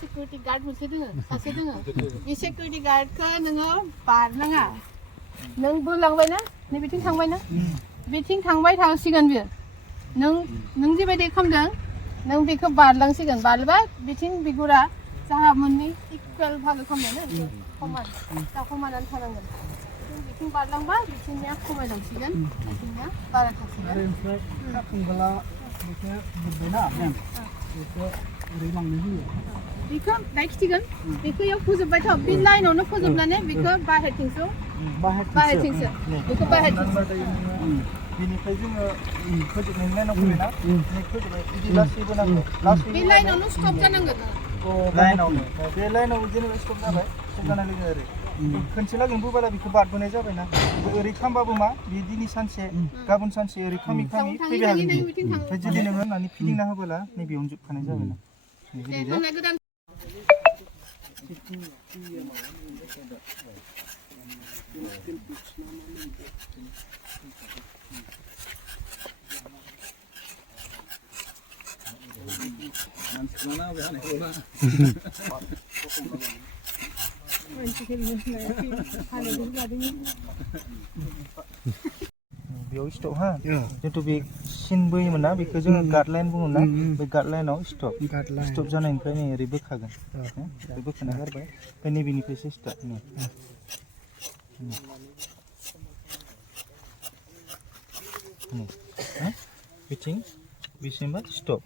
security guard मोनसे दोङो सासे दोङो बे security guardखौ नोङो बारनाङा नों बोलांबायना नै बिथिं थांबायना बिथिं थांबाय थांसिगोन बियो नों जेबायदि खालामदों नों बेखौ बारलांसिगोन बारबा बिथिं बिगुरा जाहा मोननै इकुवेल भागो खालामनानै समान दा समानानो थानांगोन बिथिं बारलांबा बिथिंनिया खमायलांसिगोन बिथिंनिया बारा थासिगोन आरो ओमफ्राय खाफुंबोला बेखौ बुरबायना बेखौ ओरै लांनो होयो बेखौ लाखिसिगोन बेखौ इयाव फोजोबबाय था बे लाइनावनो फोजोबनानै बेखौ बाहेरथिंसो बेखौ बाहेरथिंसो बेनिफ्राय जोङो फोजोबनायनि लाइनाव फैबायना फोजोबबाय बिदि लासैबो नांगौ बे लाइनावनो स्टप जानांगोन लाइनावनो बे लाइनाव जेनेबा स्टप जाबाय स्टप जानाय लोगो ओरै खनसे लागै बोबाला बेखौ बारबोनाय जाबायना ओरै खामबाबो मा बे दिनै सानसे गाबोन सानसे ओरै खामि खामि फैबाय हागोन ओमफ्राय जुदि नोङो होननानै फिदिंना होबोला नैबेयावनो जोबखानाय जाबायना बेयाव स्टप हा जितु बे सिन बोयोमोन ना बेखौ जोङो गार्डलाइन बुङो ना बे गार्डलाइनाव स्टप जानायनिफ्राय नै ओरै बोखागोन ओरै बोखाना गारबाय ओमफ्राय नैबेनिफ्रायसो स्टार्ट बिथिं बेसिमबा स्टप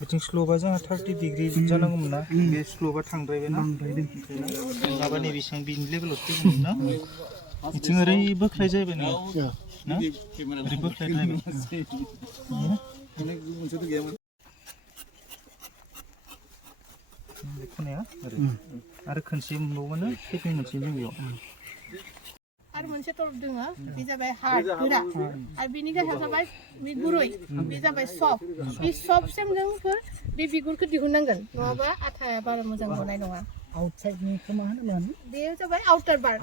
बिथिं स्ल'बा जोंहा 30 डिग्री जानांगौमोन ना बे स्ल'बा थांद्रायबाय ना नङाबा नैबेसिम बिनि लेभेलाव फैगौमोन ना बिथिं ओरै बोख्लाय जाहैबाय नोङो ना ओरै बोख्लाय थाहैबाय खनाया ओरै आरो खनसे मोनबावबानो टेपिं मोनसे जों बेयाव आरो मोनसे तरफ दोङो बे जाबाय हार्ड गोरा आरो बिनि गाहायाव जाबाय बे गुरै बे जाबाय सफ्ट बे सफ्टसिम जोंफोर बे बिगुरखौ दिहुननांगोन नङाबा आथाया बारा मोजां गनाय नङा आउटसाइडनिखौ मा होनोमोन बेयो जाबाय आउटार बार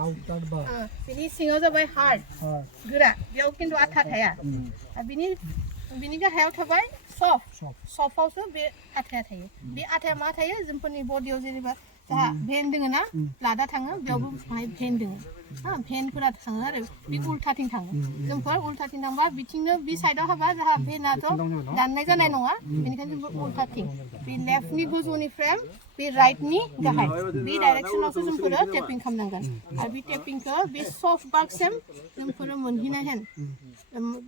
बिनि सिङाव जाबाय हार्ड गोरा बेयाव खिन्थु आथा थाया आरो बिनि गाहायाव थाबाय सफ्टआवसो बे आथाया थायो बे आथाया मा थायो जोंफोरनि बडियाव जेनेबा जाहा भेन दोङो ना ब्लाडा थाङो बेयावबो बाहाय भेन दोङो भेनफोरा थाङो आरो बे उल्थाथिं थाङो जोंफोर उल्थाथिं थांबा बिथिंनो बे साइडआव हाबा जाहा भेनाथ' दाननाय जानाय नङा बेनिखायनो जोंबो उल्थाथिं बे लेफ्टनि गोजौनिफ्राय बे राइटनि गाहाय बे डाइरेक्सनावसो जोंफोरो टेपिं खालामनांगोन आरो बे टेपिंखौ बे सफ्ट बार्कसिम जोंफोरो मोनहैनाय हेन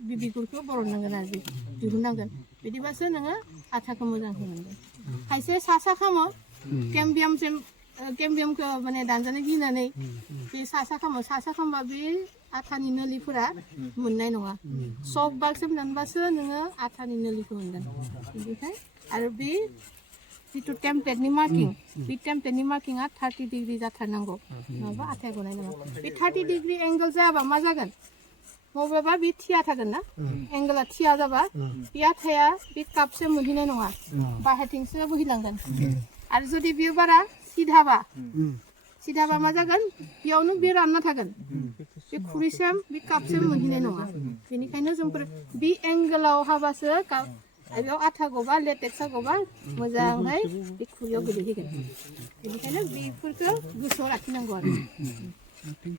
बे बिगुरखौ बरननांगोन आरो दिहुननांगोन बिदिबासो नोङो आथाखौ मोजां होनांगोन खायसे सा खालामो केम्बियामखौ माने दानजानो गिनानै बे सा खालामबा बे आथानि नोलिफोरा मोननाय नङा सफ्ट बार्कसिम दानबासो नोङो आथानि नोलिखौ मोनगोन बेनिफ्राय आरो बे जितु टेमप्लेटनि मार्किं बे टेमप्लेटनि मार्किंआ 30 डिग्री जाथारनांगौ नङाबा आथाया गनाय नङा बे 30 डिग्री एंगल जायाबा मा जागोन मबेबा बे थिया थागोन ना एंगला थिया जाबा बे आथाया बे कापसिम मोनहैनाय नङा बाहेरथिंसो बोहैलांगोन आरो जुदि बियो बारा सिधाबा मा जागोन बेयावनो बे रानना थागोन बे खुरैसिम बे कापसिम मोनहैनाय नङा बेनिखायनो जोंफोर बे एंगलाव हाबासो बेयाव आथा गबा लेटेक्सआ गबा मोजाङै बे खुरैयाव गोलैहैगोन बेनिखायनो बेफोरखौ गोसोआव लाखिनांगौ आरो